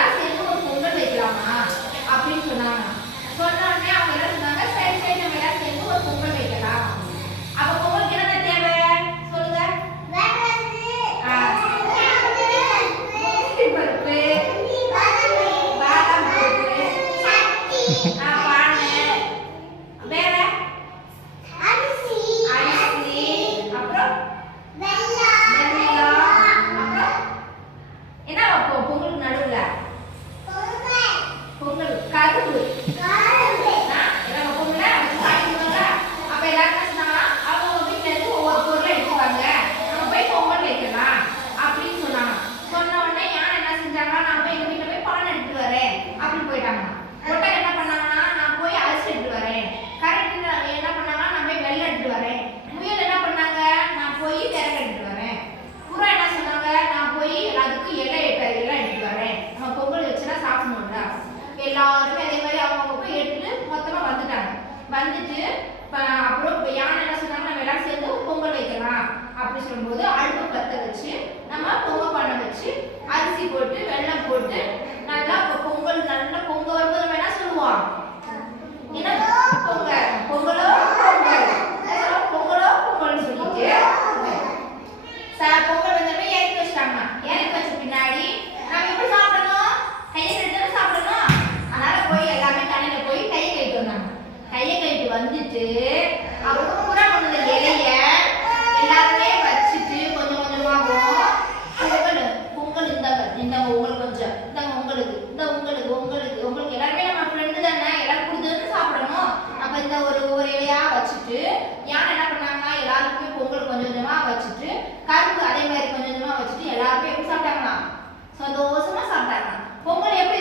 எல்லாரும் சேர்ந்து ஒரு பொங்கல் வைக்கலாமா அப்படின்னு சொன்னாங்க. சொன்ன உடனே அவங்க என்ன சொன்னாங்க, சரி சரி நம்ம எல்லாரும் சேர்ந்து ஒரு பொங்கல் வைக்கலாம். அப்ப பொங்கலுக்கு என்ன தேவை சொல்லுங்க? பருப்பு, பாதாம் பருப்பு, பானை, வேற அரிசி, அப்புறம் வெல்லம், அப்புறம் என்ன வைப்போம் பொங்கலுக்கு நடுவுல? பொங்கல் கரும்பு எல்லாம் வைப்போம்ல, வச்சு சாப்பிடுவாங்க. அப்ப எல்லாரும் என்ன சொன்னாங்கன்னா, அவங்க வீட்டுல இருந்து ஒவ்வொரு பொருளை எடுத்துவாங்க, நம்ம போய் பொங்கல் வைக்கலாம் அப்படின்னு சொன்னாங்க. சொன்ன உடனே யானை என்ன செஞ்சாங்கன்னா, நான் போய் எங்க வீட்டுல போய் பானை எடுத்துட்டு வரேன் அப்படின்னு போயிட்டாங்க. ஒட்டகம் என்ன பண்ணாங்கன்னா, நான் போய் அரிசி எடுத்துட்டு வரேன். கரெக்ட் என்ன பண்ணாங்கன்னா, நான் போய் வெள்ளம் எடுத்துட்டு வரேன். முயல் என்ன பண்ணாங்க, நான் போய் விறகு எடுத்துட்டு வரேன். புறா என்ன சொன்னாங்க, நான் போய் எல்லாத்துக்கும் எல்லாம் எடுத்துட்டு வரேன், நம்ம பொங்கல் வச்சுனா சாப்பிடணும்ல. எல்லாருமே அதே மாதிரி அவங்க போய் எடுத்துட்டு மொத்தமா வந்துட்டாங்க. வந்துட்டு அப்புறம் யானை என்ன சொன்னாங்க, நம்ம எல்லாரும் சேர்ந்து பொங்கல் வைக்கலாம் அப்படி சொல்லும்போது அடுப்பு பற்ற வச்சு நம்ம பொங்கல் பண்ண வச்சு அரிசி போட்டு வெல்லம் போட்டு நல்லா பொங்கல் நல்லா பொங்க வரும்போது நம்ம என்ன சொல்லுவோம், என்ன பொங்கல் பொங்கலோ பொங்கல் பொங்கலோ பொங்கல்னு சொல்லிட்டு பொங்கல் வந்தோடனே இறக்கி வச்சிட்டாங்க. இறக்கி வச்ச பின்னாடி நம்ம எப்படி சாப்பிடணும், கையை கழிட்டு சாப்பிடணும். அதனால போய் எல்லாமே தண்ணியில போய் கையை கழிட்டு வந்தாங்க. கையை கழிட்டு வந்துட்டு அப்புறம் புறா கொண்டு வந்த இலைய எல்லாருமே வச்சுட்டு கொஞ்சம் கொஞ்சமாகும் பொங்கல் பொங்கல் இந்த உங்களுக்கு கொஞ்சம் இந்த உங்களுக்கு இந்த உங்களுக்கு உங்களுக்கு உங்களுக்கு எல்லாருமே நம்ம ஃப்ரெண்டு தானே, எல்லாரும் கொடுத்து சாப்பிடணும். அப்ப இந்த ஒவ்வொரு இலையா வச்சுட்டு யானை என்ன பண்ணாங்கன்னா, எல்லாருக்குமே பொங்கல் கொஞ்சம் கொஞ்சமா வச்சுட்டு கரும்பு அதே மாதிரி கொஞ்சம் கொஞ்சமா வச்சுட்டு எல்லாருமே எப்படி சாப்பிட்டாங்கன்னா சந்தோஷமா சாப்பிட்டாங்க. பொங்கல் எப்படி